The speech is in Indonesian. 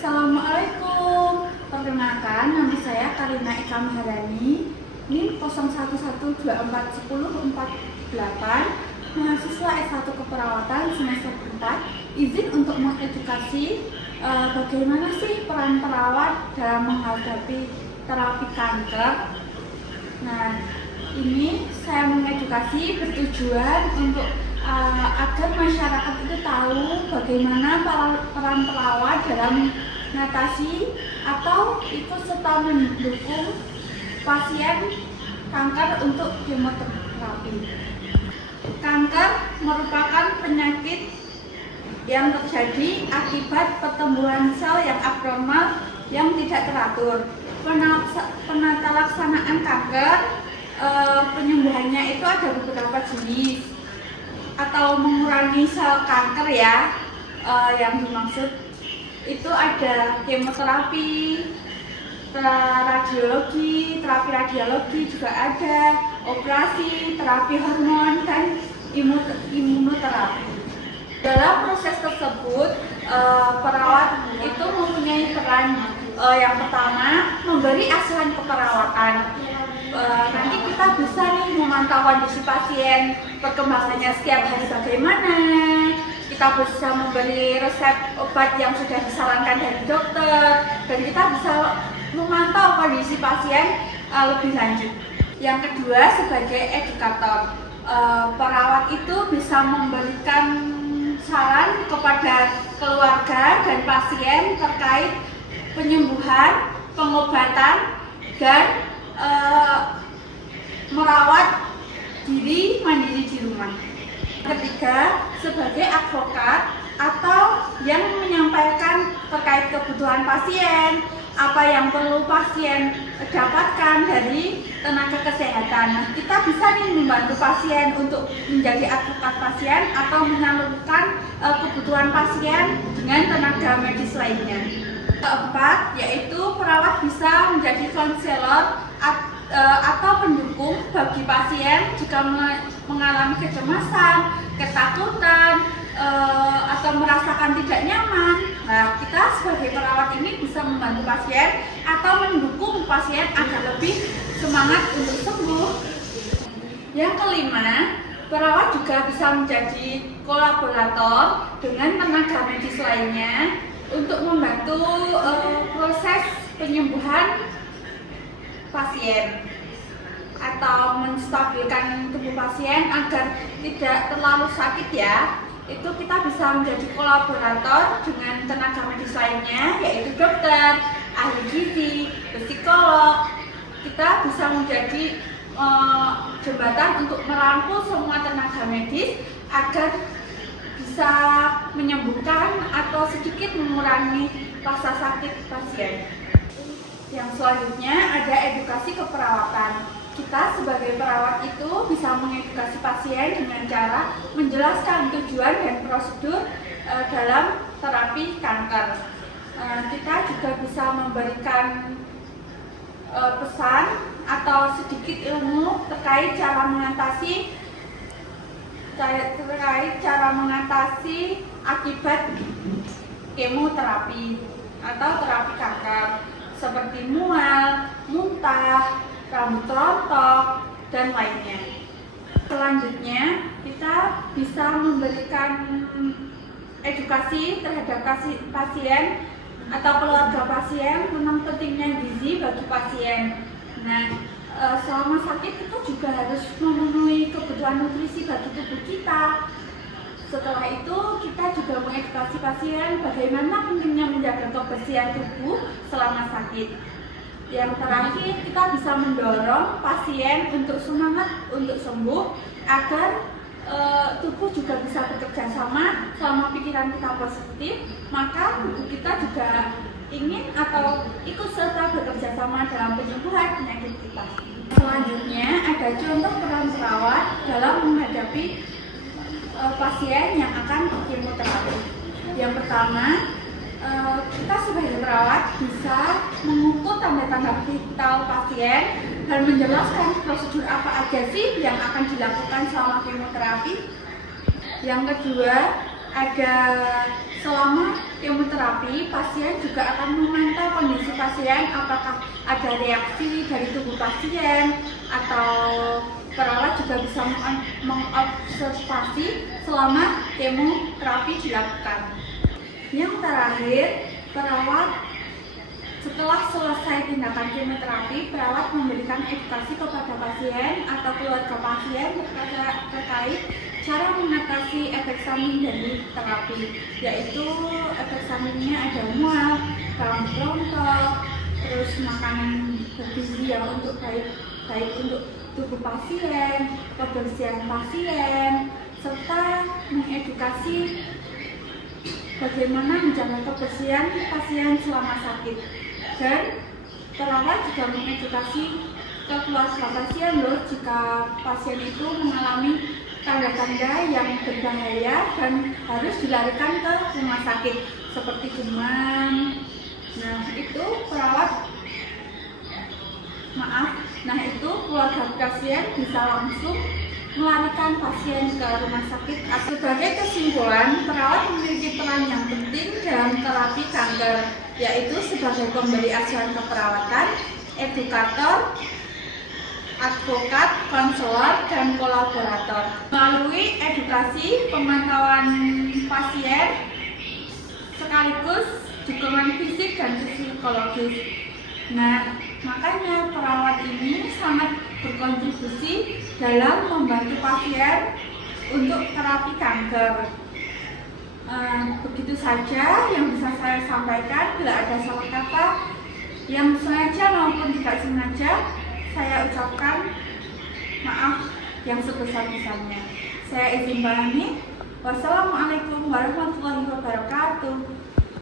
Assalamualaikum. Perkenalkan, nama saya Karina Eka Maharani, NIM 0112410448, mahasiswa S1 Keperawatan semester 4. Izin untuk mengedukasi bagaimana sih peran perawat dalam menghadapi terapi kanker. Nah, ini saya mengedukasi bertujuan untuk agar masyarakat itu tahu bagaimana peran perawat dalam mengatasi atau ikut serta mendukung pasien kanker untuk kemoterapi. Kanker merupakan penyakit yang terjadi akibat pertumbuhan sel yang abnormal yang tidak teratur. Penata laksanaan kanker, penyembuhannya itu ada beberapa jenis atau mengurangi sel kanker ya. Yang dimaksud itu ada kemoterapi, terapi radiologi juga ada, operasi, terapi hormon, dan imunoterapi. Dalam proses tersebut, perawat itu mempunyai peran yang pertama, memberi asuhan keperawatan. Nanti kita bisa nih memantau kondisi pasien, perkembangannya setiap hari bagaimana. Kita bisa memberi resep obat yang sudah disarankan dari dokter, dan kita bisa memantau kondisi pasien lebih lanjut. Yang kedua, sebagai edukator, perawat itu bisa memberikan saran kepada keluarga dan pasien terkait penyembuhan, pengobatan, dan merawat diri mandiri di rumah. Ketiga, sebagai advokat atau yang menyampaikan terkait kebutuhan pasien, apa yang perlu pasien dapatkan dari tenaga kesehatan. Nah, kita bisa nih membantu pasien untuk menjadi advokat pasien atau menyalurkan kebutuhan pasien dengan tenaga medis lainnya. Keempat, yaitu perawat bisa menjadi konselor atau pendukung bagi pasien jika mengalami kecemasan, ketakutan, atau merasakan tidak nyaman. Nah, kita sebagai perawat ini bisa membantu pasien atau mendukung pasien agar lebih semangat untuk sembuh. Yang kelima, perawat juga bisa menjadi kolaborator dengan tenaga medis lainnya untuk membantu proses penyembuhan pasien atau menstabilkan tubuh pasien agar tidak terlalu sakit ya. Itu kita bisa menjadi kolaborator dengan tenaga medis lainnya, yaitu dokter, ahli gizi, psikolog. Kita bisa menjadi jembatan untuk merangkul semua tenaga medis agar bisa menyembuhkan atau sedikit mengurangi rasa sakit pasien. Yang selanjutnya ada edukasi keperawatan. Kita sebagai perawat itu bisa mengedukasi pasien dengan cara menjelaskan tujuan dan prosedur dalam terapi kanker. Kita juga bisa memberikan pesan atau sedikit ilmu terkait cara mengatasi akibat kemoterapi atau terapi kanker seperti mual, muntah, rambut rontok, dan lainnya. Selanjutnya, kita bisa memberikan edukasi terhadap pasien atau keluarga pasien tentang pentingnya gizi bagi pasien. Nah, selama sakit itu juga harus memenuhi kebutuhan nutrisi bagi tubuh kita. Setelah itu, kita juga mengedukasi pasien bagaimana pentingnya menjaga kebersihan tubuh selama sakit. Yang terakhir, kita bisa mendorong pasien untuk semangat untuk sembuh agar tubuh juga bisa bekerja sama. Selama pikiran kita positif, maka tubuh kita juga ingin atau ikut serta bekerja sama dalam penyembuhan penyakit kita. Selanjutnya, ada contoh peran perawat dalam menghadapi pasien yang akan kemoterapi. Yang pertama, kita sebagai perawat bisa mengukur tanda-tanda vital pasien dan menjelaskan prosedur apa aja sih yang akan dilakukan selama kemoterapi. Yang kedua, ada selama kemoterapi, pasien juga akan memantau kondisi pasien, apakah ada reaksi dari tubuh pasien, atau perawat juga bisa mengobservasi selama kemoterapi dilakukan. Yang terakhir, perawat setelah selesai tindakan kemoterapi, perawat memberikan edukasi kepada pasien atau keluarga pasien terkait cara mengatasi efek samping dari terapi, yaitu efek sampingnya ada mual, rambut rontok, terus makanan bergizi yang baik untuk tubuh pasien, kebersihan pasien, serta mengedukasi bagaimana menjaga kebersihan pasien selama sakit. Dan perawat juga mengedukasi ke keluarga pasien loh, jika pasien itu mengalami tanda-tanda yang berbahaya dan harus dilarikan ke rumah sakit seperti demam. Nah itu keluarga pasien bisa langsung melarikan pasien ke rumah sakit. Sebagai kesimpulan, perawat memiliki peran yang penting dalam terapi kanker, yaitu sebagai pemberi asuhan keperawatan, edukator, advokat, konselor, dan kolaborator. Melalui edukasi, pemantauan pasien, sekaligus dukungan fisik dan psikologis. Nah, makanya perawat ini sangat berkontribusi dalam membantu pasien untuk terapi kanker. Begitu saja yang bisa saya sampaikan. Bila ada salah kata yang sengaja maupun tidak sengaja, saya ucapkan maaf yang sebesar-besarnya. Saya izin pamit. Wassalamualaikum warahmatullahi wabarakatuh.